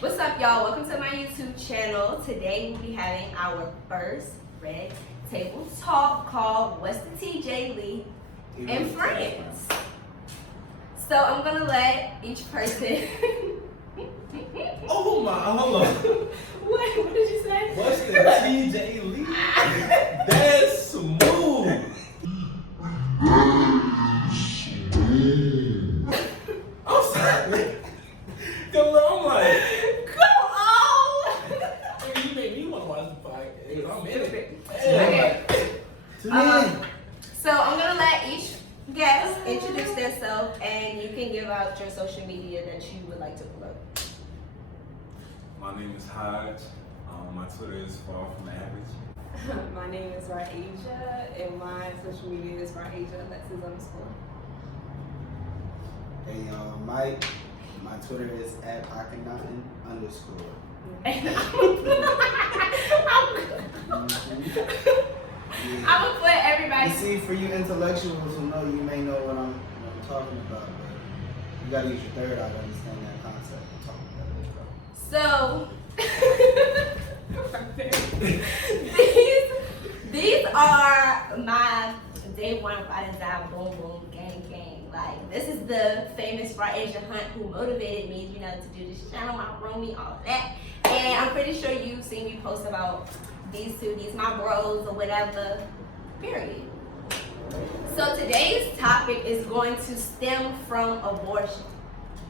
What's up, y'all? Welcome to my YouTube channel. Today we'll be having our first red table talk called What's the Tea, Jayyleee and Friends. So I'm gonna let each person. Oh my, hold on. What did you say? What's the Tea, Jayyleee? That's smooth. I'm sorry. Cause I'm like, Come on! you make me want to watch the podcast. I'm in it. Okay. So I'm gonna let each guest introduce themselves, and you can give out your social media that you would like to promote. My name is Hodge. My Twitter is Far From Average. My name is Rahasia, and my social media is Rahasia Alexis _. Hey y'all, Mike. My Twitter is @Akhenaten_. I'm gonna put everybody. You see, for you intellectuals who know, you may know what I'm talking about, but you gotta use your third eye to understand that concept. We'll talk about that later. So these are my day one ride and die, boom boom, gang gang. Like, this is the famous Rahasia Hunt who motivated me, to do this channel, my roomie, all that. And I'm pretty sure you've seen me post about these my bros or whatever, period. So today's topic is going to stem from abortion,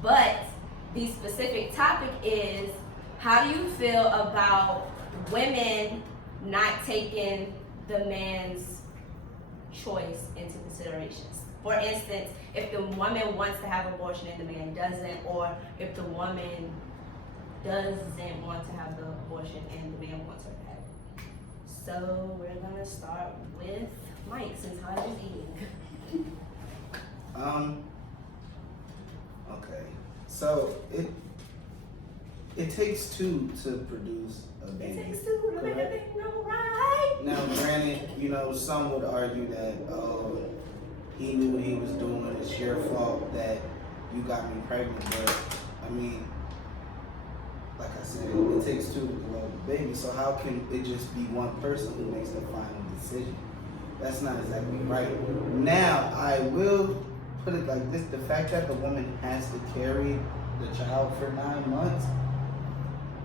but the specific topic is, how do you feel about women not taking the man's choice into considerations? For instance, if the woman wants to have abortion and the man doesn't, or if the woman doesn't want to have the abortion and the man wants her to have it. So we're gonna start with Mike, since Hodge is eating. Okay. So it takes two to produce a baby. It takes two to make a thing go right. Now, granted, some would argue that he knew what he was doing. It's your fault that you got me pregnant. But I mean, like I said, it takes two to develop a baby. So how can it just be one person who makes the final decision? That's not exactly right. Now, I will put it like this: the fact that the woman has to carry the child for 9 months,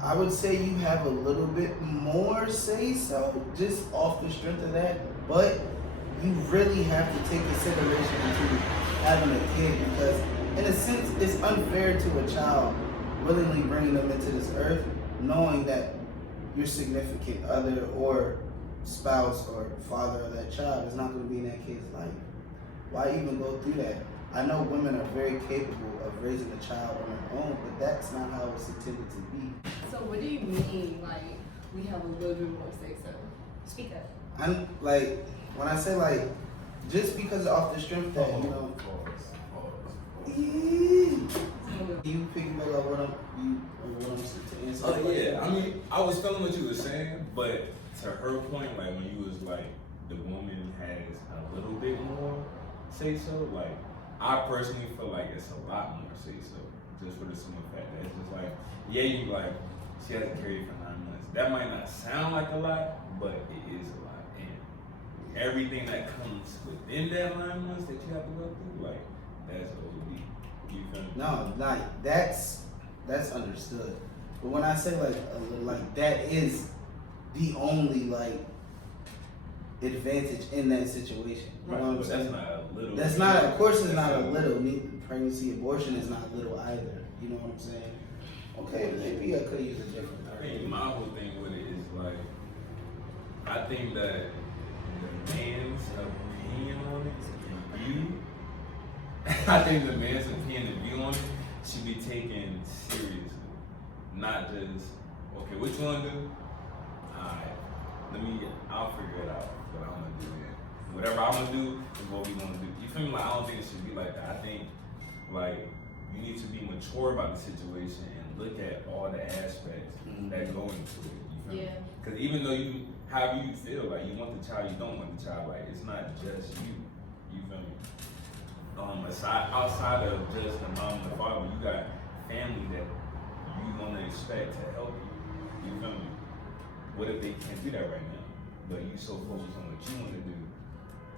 I would say you have a little bit more say so, just off the strength of that. But you really have to take consideration into having a kid, because in a sense, it's unfair to a child willingly bringing them into this earth, knowing that your significant other or spouse or father of that child is not going to be in that kid's life. Why even go through that? I know women are very capable of raising a child on their own, but that's not how it's intended to be. So what do you mean, like, we have a little bit more say so? Speak up. I'm like, when I say like, just because off the strength that, you piggyback on what I'm to answer. Oh yeah, I mean, I was feeling what you were saying, but to her point, like when you was like, the woman has a little bit more say so, like, I personally feel like it's a lot more say so, just for the simple fact that it's just like, yeah, you like, she has to carry it for 9 months. That might not sound like a lot, but it is a lot. And everything that comes within that 9 months that you have to go through, like, that's OD. You feel me? No, like that's understood. But when I say like that is the only like advantage in that situation. You know what I'm saying? That's not a little. That's not. Of course, it's not a little. Pregnancy abortion is not little either. You know what I'm saying? Okay, maybe I could use a different. I mean, my whole thing with it is like, I think that the man's opinion on it and view, I think the man's opinion and view on it should be taken seriously. Not just, okay, what you want to do? Alright, I'll figure it out what I'm going to do then. Whatever I'm going to do is what we going to do. You feel me? Like, I don't think it should be like that. I think, like, you need to be mature about the situation and look at all the aspects that go into it. You feel me? Because even though however you feel, like, you want the child, you don't want the child, like, it's not just you. You feel me? Outside of just the mom and the father, you got family that you want to expect expect to help you. You feel me? What if they can't do that right now? But you so focused on what you want to do.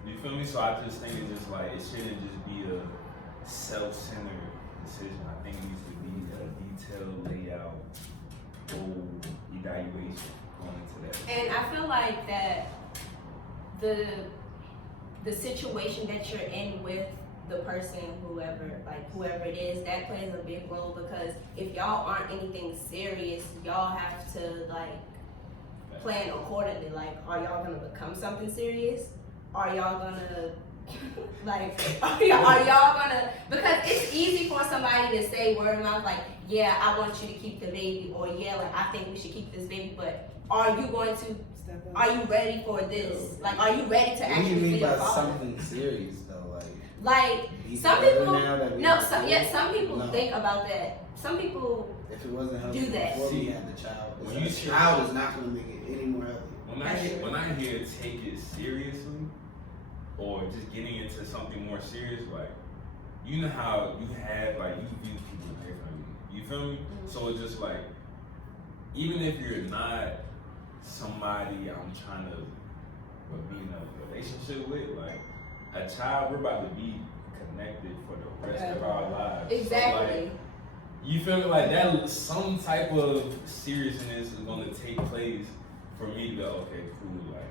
You feel me? So I just think it's just like, it shouldn't just be a self-centered decision. I think it needs to be a detailed layout, goal, evaluation going into that. And I feel like that the situation that you're in with the person, whoever it is, that plays a big role, because if y'all aren't anything serious, y'all have to like plan accordingly. Like, are y'all gonna become something serious? Are y'all gonna like, are y'all gonna, because it's easy for somebody to say word of mouth like, yeah, I want you to keep the baby, or yeah, like, I think we should keep this baby, but are you going to, are you ready for this? Like, are you ready to What do actually you mean be by involved? something serious though? Like, be some together people, now that we no, have some, kids? yeah, some people No. think about that. Some people, If it wasn't healthy do that. before we See, had the child, when the you child is not going to make it any more healthy. When I hear take it seriously, or just getting into something more serious, like, you know how you have, like, you view people differently. You feel me? So it's just like, even if you're not somebody I'm trying to be in a relationship with, like, a child, we're about to be connected for the rest of our lives. exactly. So, like, you feel me? Like, that, some type of seriousness is gonna take place for me to go, okay, cool, like,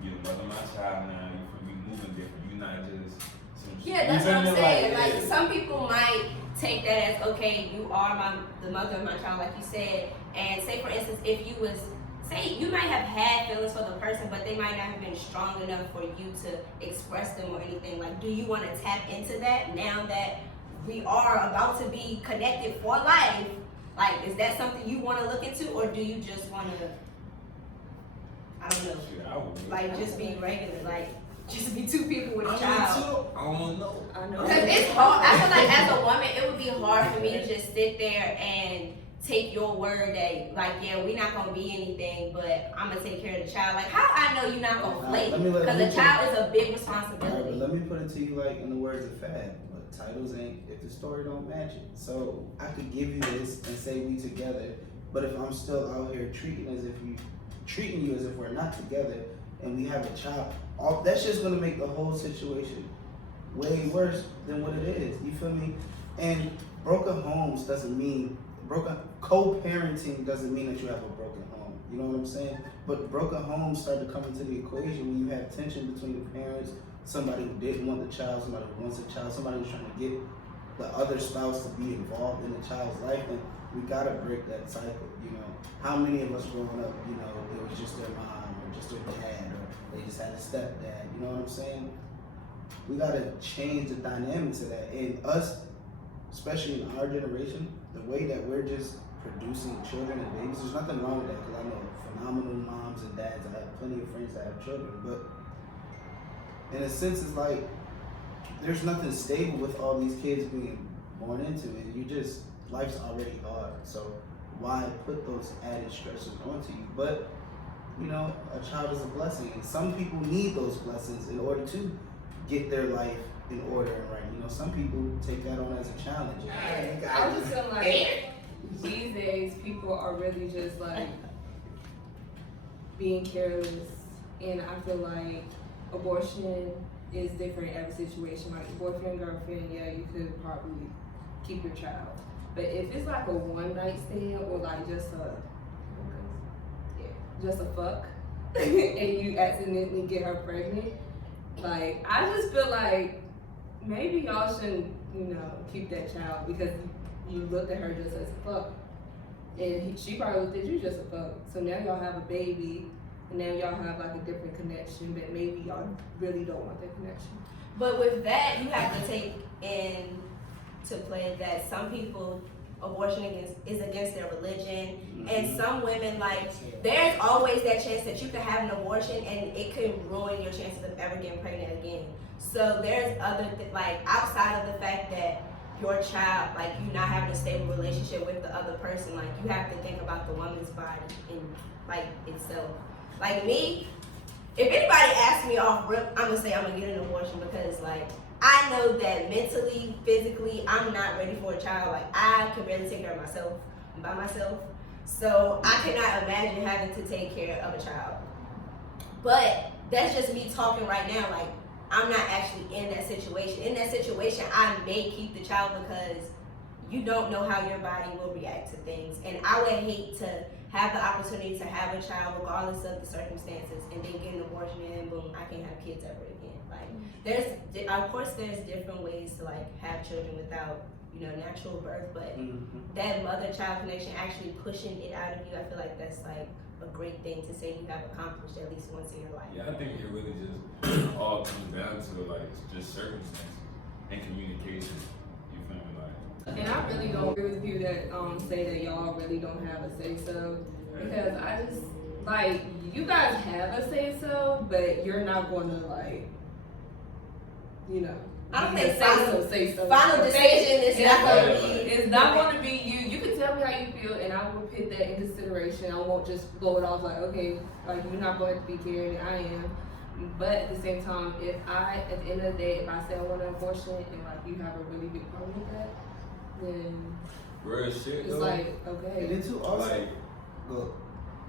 you're the mother of my child now, you feel me, moving different, you're not just some shit. Yeah, that's You what feel I'm me? saying. Like, yeah. some people might take that as, okay, you are the mother of my child, like you said. And say, for instance, if you was, say, you might have had feelings for the person, but they might not have been strong enough for you to express them or anything. Like, do you want to tap into that now that we are about to be connected for life? Like, is that something you want to look into, or do you just want to, I don't know, Shit, I would. like, just be regular, like, just be two people with a I child? don't know. I know. Because it's hard. I feel like as a woman, it would be hard for me to just sit there and take your word that, like, yeah, we're not gonna be anything, but I'm gonna take care of the child. Like, how I know you're not gonna play? Because the child is a big Alright, responsibility. but let me put it to you like in the words of Fab, but titles ain't if the story don't match it. So I could give you this and say we together, but if I'm still out here treating you as if we're not together and we have a child, that's just gonna make the whole situation way worse than what it is. You feel me? And broken homes doesn't mean co-parenting doesn't mean that you have a broken home. You know what I'm saying? But broken homes start to come into the equation when you have tension between the parents, somebody who didn't want the child, somebody who wants a child, somebody who's trying to get the other spouse to be involved in the child's life, and we gotta break that cycle. You know, how many of us growing up, you know, it was just their mom or just their dad, or they just had a stepdad. You know what I'm saying? We gotta change the dynamics of that. And us, especially in our generation, the way that we're just producing children and babies, there's nothing wrong with that, because I know phenomenal moms and dads. I have plenty of friends that have children, but in a sense, it's like there's nothing stable with all these kids being born into it. Life's already hard, so why put those added stresses onto you? But you know, a child is a blessing, and some people need those blessings in order to get their life in order and right. You know, some people take that on as a challenge. I just feel like these days people are really just like being careless, and I feel like abortion is different in every situation. Like boyfriend, girlfriend, yeah, you could probably keep your child, but if it's like a one night stand or like just a fuck, and you accidentally get her pregnant, like I just feel like maybe y'all shouldn't, you know, keep that child because you looked at her just as a fuck, and she probably looked at you just a fuck. So now y'all have a baby, and now y'all have like a different connection, but maybe y'all really don't want that connection. But with that, you have to take into play that some people, abortion is against their religion, and some women, like, there's always that chance that you could have an abortion and it could ruin your chances of ever getting pregnant again. So there's other like outside of the fact that your child, like, you not having a stable relationship with the other person, like, you have to think about the woman's body and like itself. Like me, if anybody asks me off rip, I'm gonna say I'm gonna get an abortion, because like I know that mentally, physically, I'm not ready for a child. Like, I can barely take care of myself. by myself. So I cannot imagine having to take care of a child. But that's just me talking right now. Like, I'm not actually in that situation. In that situation, I may keep the child because you don't know how your body will react to things. And I would hate to have the opportunity to have a child regardless of the circumstances and then get an abortion and boom, I can't have kids ever again. Like, of course there's different ways to like have children without, natural birth, but that mother-child connection, actually pushing it out of you, I feel like that's like a great thing to say you have accomplished at least once in your life. Yeah, I think it really just all comes down to like just circumstances and communication. You feel me? Like, And I really don't agree with people that say that y'all really don't have a say so, because I just like, you guys have a say so, but you're not going to like, I don't you think say so. final decision is not going to be. It's not going to be you. You can tell me how you feel, and I will put that in consideration. I won't just blow it off like, okay, like you're not going to be carrying it. I am. But at the same time, if I, at the end of the day, if I say I want an abortion and like you have a really big problem with that, then real shit it's though. like, okay. And then too, also, Like, go.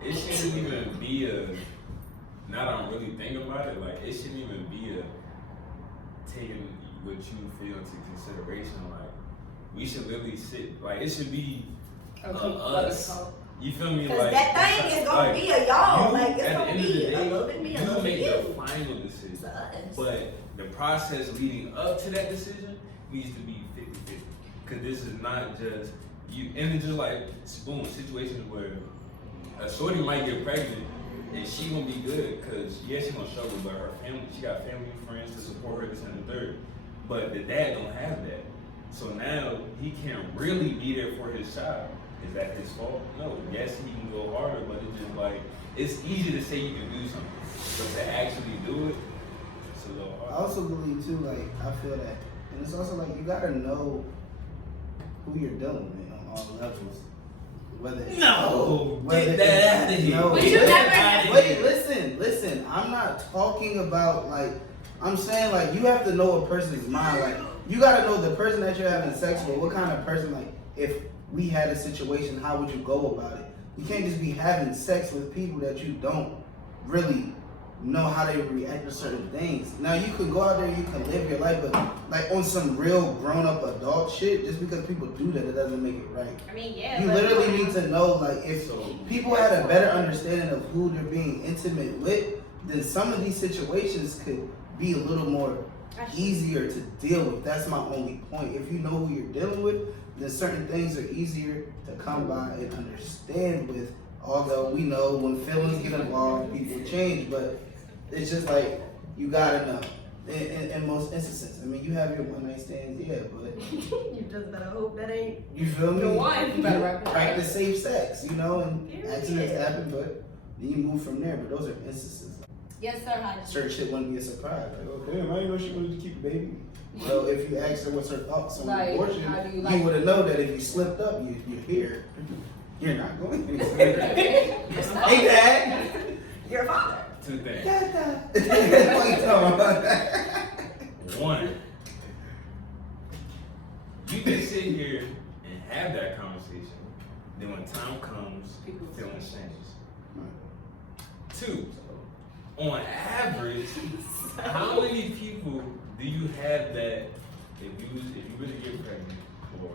it shouldn't even be a. Now that I'm really thinking about it, like it shouldn't even be a taking what you feel into consideration. Like, we should literally sit. Like, it should be us. You feel me? Because Like that thing is going to be a y'all. Like, it's at the going to end of the be a day, little bit me, a you little bit make you. the final decision. It's us. But the process leading up to that decision needs to be 50-50. Because this is not just you. And it's just like, boom, situations where a shorty might get pregnant and she gonna be good because, yeah, she gonna struggle, but her family, she got family and friends to support her, this and the third. But the dad don't have that. So now he can't really be there for his child. Is that his fault? No. Yes, he can go harder, but it's just like, it's easy to say you can do something, but to actually do it, it's a little I hard. also believe too, like, I feel that, and it's also like you gotta know who you're dealing with on all levels. Whether it's Get that out of here. No, But you never- wait, listen. I'm not talking about like, I'm saying like you have to know a person's mind. Like, you gotta know the person that you're having sex with. What kind of person? Like, if we had a situation, how would you go about it? You can't just be having sex with people that you don't really know how they react to certain things. Now you could go out there, you can live your life, but like on some real grown-up adult shit, just because people do that, it doesn't make it right. I mean, yeah. You but literally need to know, like, if people had a better understanding of who they're being intimate with, then some of these situations could be a little more easier to deal with. That's my only point. If you know who you're dealing with, then certain things are easier to come by and understand with. Although we know when feelings get involved, people change, but it's just like, you gotta know. In most instances, I mean, you have your one night stands, yeah, but You just better hope that ain't. you feel me? Your wife, you better wrap it up. Practice safe sex, and Period. accidents happen, but then you move from there. But those are instances. Yes, sir, Hodge. Certain shit wouldn't be a surprise. Like, oh damn, I didn't know she wanted to keep a baby. Well, if you asked her what's her thoughts on Like, abortion, how do you you like would have known that if you slipped up, you're here. You're not going anywhere. Hey, Dad. Your father. Two things. Dad. What you talking about? One, you can sit here and have that conversation. Then when time comes, feelings changes. Two, on average, how many people do you have that if you really get pregnant, or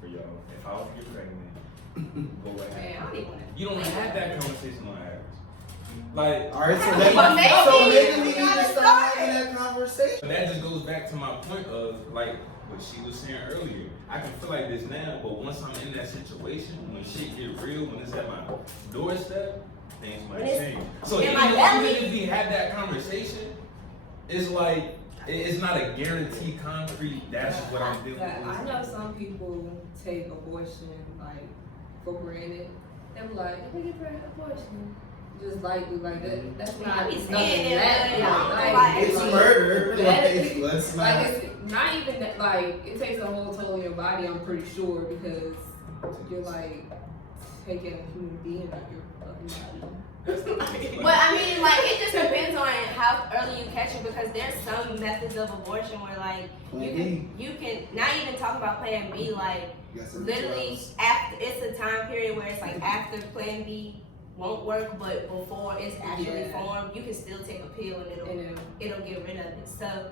for y'all, if I was to get pregnant, go ahead. Man, I don't even want to. You don't have that conversation on average. Like, All right, so But maybe we we need to gotta start start having that conversation. but that just goes back to my point of like what she was saying earlier. I can feel like this now, but once I'm in that situation, when shit get real, when it's at my doorstep, things might When it's change. So in even my belly. if we have that conversation, it's like it's not a guaranteed concrete. That's what I'm dealing But I with. know some people take abortion like for granted. They're like, if we get pregnant, abortion. Just like that. That's Yeah, not I be nothing saying it, that. but I don't know Like, why It's Like, murder. that- Let's not. like it's not even that. Like it takes a whole toll on your body. I'm pretty sure because you're like taking a human being out your fucking body. But I mean, like, it just depends on how early you catch it, because there's some methods of abortion where, like, you can not even talk about plan B, like, You got 72 literally hours. after, it's a time period where it's like after Plan B won't work, but before it's actually formed, you can still take a pill and it'll get rid of it. So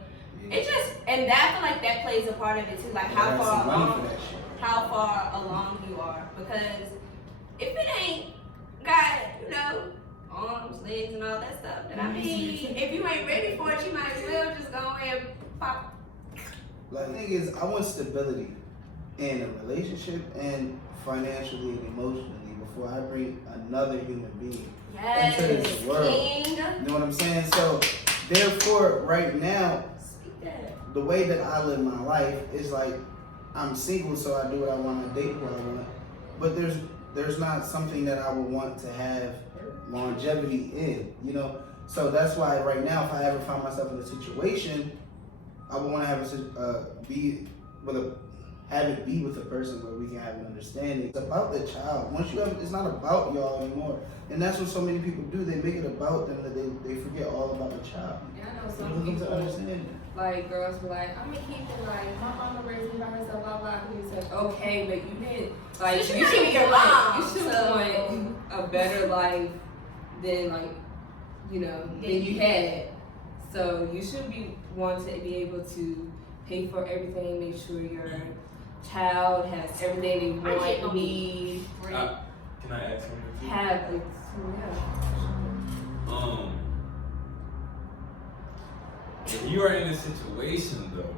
it just, and that, I feel like that plays a part of it too, like how far along you are, because if it ain't got, you know, arms, legs, and all that stuff, then I mean, if you ain't ready for it, you might as well just go ahead and pop. Like, the thing is, I want stability in a relationship and financially and emotionally before I bring another human being into this world. King. You know what I'm saying? So, therefore, right now, the way that I live my life is like, I'm single, so I do what I want, I date who I want. But there's not something that I would want to have longevity in, you know? So that's why right now, if I ever find myself in a situation, I would want to have have it be with a person where we can have an understanding. It's about the child. Once you have, it's not about y'all anymore. And that's what so many people do. They make it about them that they forget all about the child. Yeah, I know some people, like, girls be like, I'm gonna keep it, like, my mama raised me by herself, blah, blah. And he said, okay, but you didn't, like, So you should your mom. You should want a better life than, like, you know, than you had. So you should want to be able to pay for everything, make sure your child has everything they want, need. Can I ask something? Have a, If you are in a situation though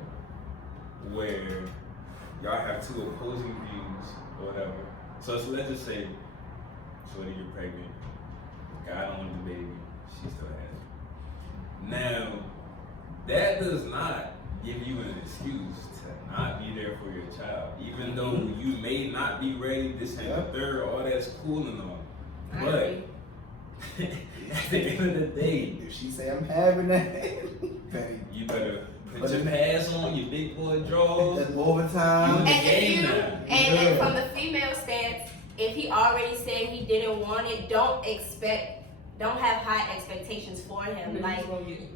where y'all have two opposing views or whatever, so let's just say, shorty, you're pregnant, guy don't want the baby, she still has it. Now, that does not give you an excuse to not be there for your child, even though you may not be ready, this and the third, all that's cool and all. But at the end of the day, if she say I'm having that, you better put your pads on, your big boy drawers. That's overtime. And from the female stance, if he already said he didn't want it, don't have high expectations for him. Like,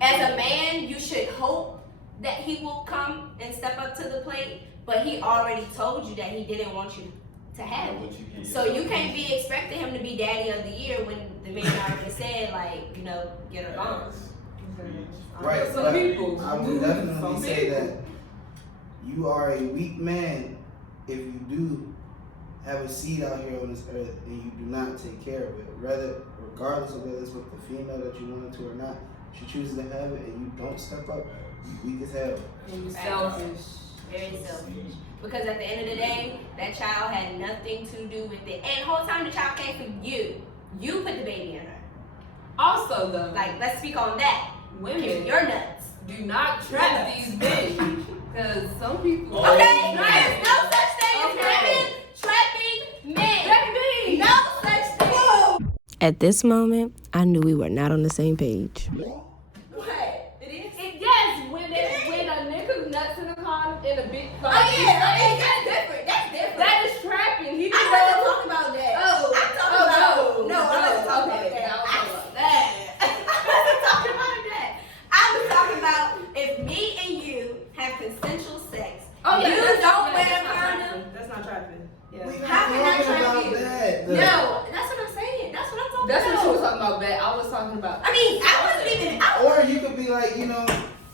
as a man, you should hope that he will come and step up to the plate, but he already told you that he didn't want you to have it. So you can't be expecting him to be daddy of the year when the man already said, like, you know, get her gone. Right, some but people. I would definitely say that you are a weak man if you do have a seed out here on this earth and you do not take care of it. Regardless of whether it's with the female that you wanted to or not, she chooses to have it and you don't step up, you weak as hell. And you selfish. Very selfish. Because at the end of the day, that child had nothing to do with it. And the whole time the child came from you. You put the baby in her. Also, though, Like, let's speak on that. women, You're nuts. do not trap these men. Because some people. Okay? There's no such thing as women trapping men. No such thing. At this moment, I knew we were not on the same page. What? It is? Yes, when a nigga nuts in a car in a big car. Oh, yeah. I mean, that's different. That's different. That is trapping. He I wasn't talking about that. Oh, I'm talking about no, I wasn't talking about okay, that. I was talking about that. I wasn't talking about that. I was talking about if me and you have consensual sex, Oh, yeah, you that's don't not wear a trapping. condom. That's not trapping. Yeah. We're How can I not trap talking you? about that. No, that's what I'm saying. That's what I'm talking That's about. what she was talking about, but I was talking about. I mean, I wasn't even. Or you could be like, you know,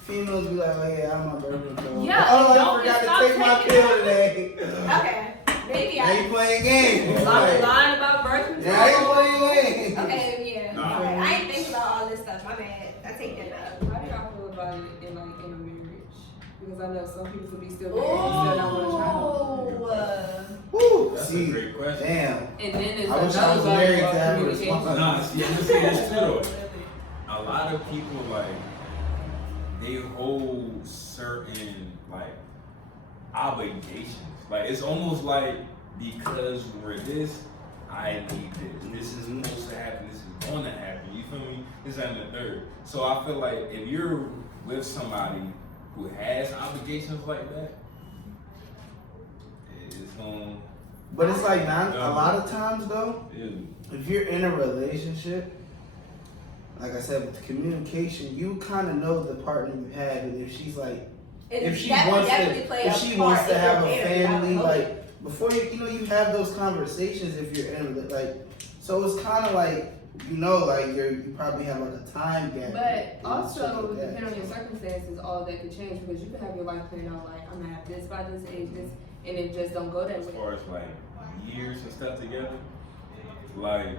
females be like, oh yeah, I'm on birth control. Yeah, Oh, I don't forgot stop to take my taking pill today. Okay, maybe Now you playing games. Lying about birth control. Now you playing games. Okay, yeah. Nah. All right. I ain't thinking about all this stuff. My bad. I take that back. How do y'all feel about it in a marriage? Because I know some people could be still married and still not want a child. Woo, That's see, a great question. damn. And then there's I wish I another was level married of to have a communication. response. Nah, see, I'm just saying this too though. A lot of people, like, they hold certain, like, obligations. Like, it's almost like, because we're this, I need this. This is supposed to happen. This is going to happen. You feel me? This and the third. So I feel like if you're with somebody who has obligations like that, it's going. But it's like not a lot of times though. to If you're in a relationship, like I said, with the communication, you kind of know the partner you have, and if she's like, if she wants to have a family, like before you have those conversations if you're in like, so it's kind of like, like you probably have like a time gap. But also, depending on your circumstances, all of that could change because you could have your life planned out like, I'm gonna have this by this age, this, and it just don't go that way. As far as like years and stuff together, like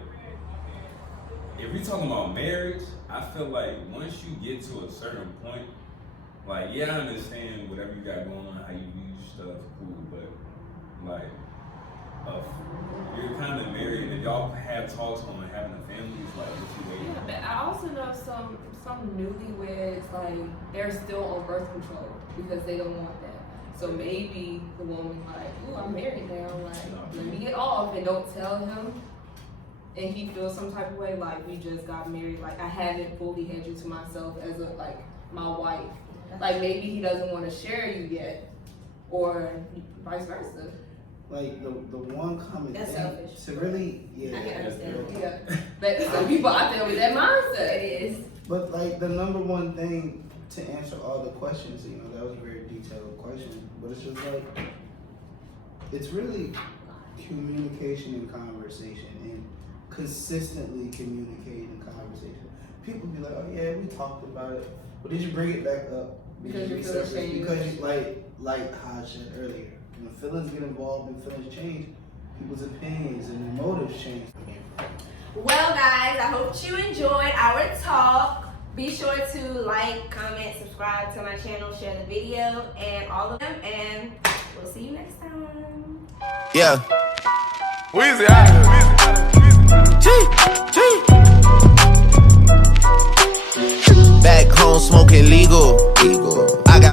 if we talking about marriage, I feel like once you get to a certain point, like I understand whatever you got going on, how you use stuff, cool, but like you're kind of married and y'all have talks on having a family, it's like what you waiting. Yeah, but I also know some newlyweds, like they're still on birth control because they don't want that. So maybe the woman like, ooh, I'm married now, like let me get off and don't tell him. And he feels some type of way, like we just got married, like I haven't fully had you to myself as like my wife. Like maybe he doesn't want to share you yet, or vice versa. Like the one common That's thing selfish. to really, I can understand. Yeah, but some people out there with that mindset. It is. But like the number one thing to answer all the questions, that was a very detailed question, but it's just like, it's really communication and conversation and consistently communicating and conversation. People be like, oh yeah, we talked about it, but did you bring it back up? Because you feel ashamed. Because you, like how I said earlier, when feelings get involved and feelings change, people's opinions and their motives change. Well, guys, I hope you enjoyed our talk. Be sure to like, comment, subscribe to my channel, share the video, and all of them. And we'll see you next time. Yeah. Weezy out. Back home smoking legal.